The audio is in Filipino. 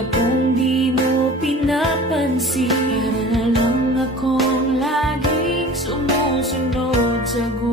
Tila kung di mo pinapansin, para na lang akong laging sumusunod sa gusto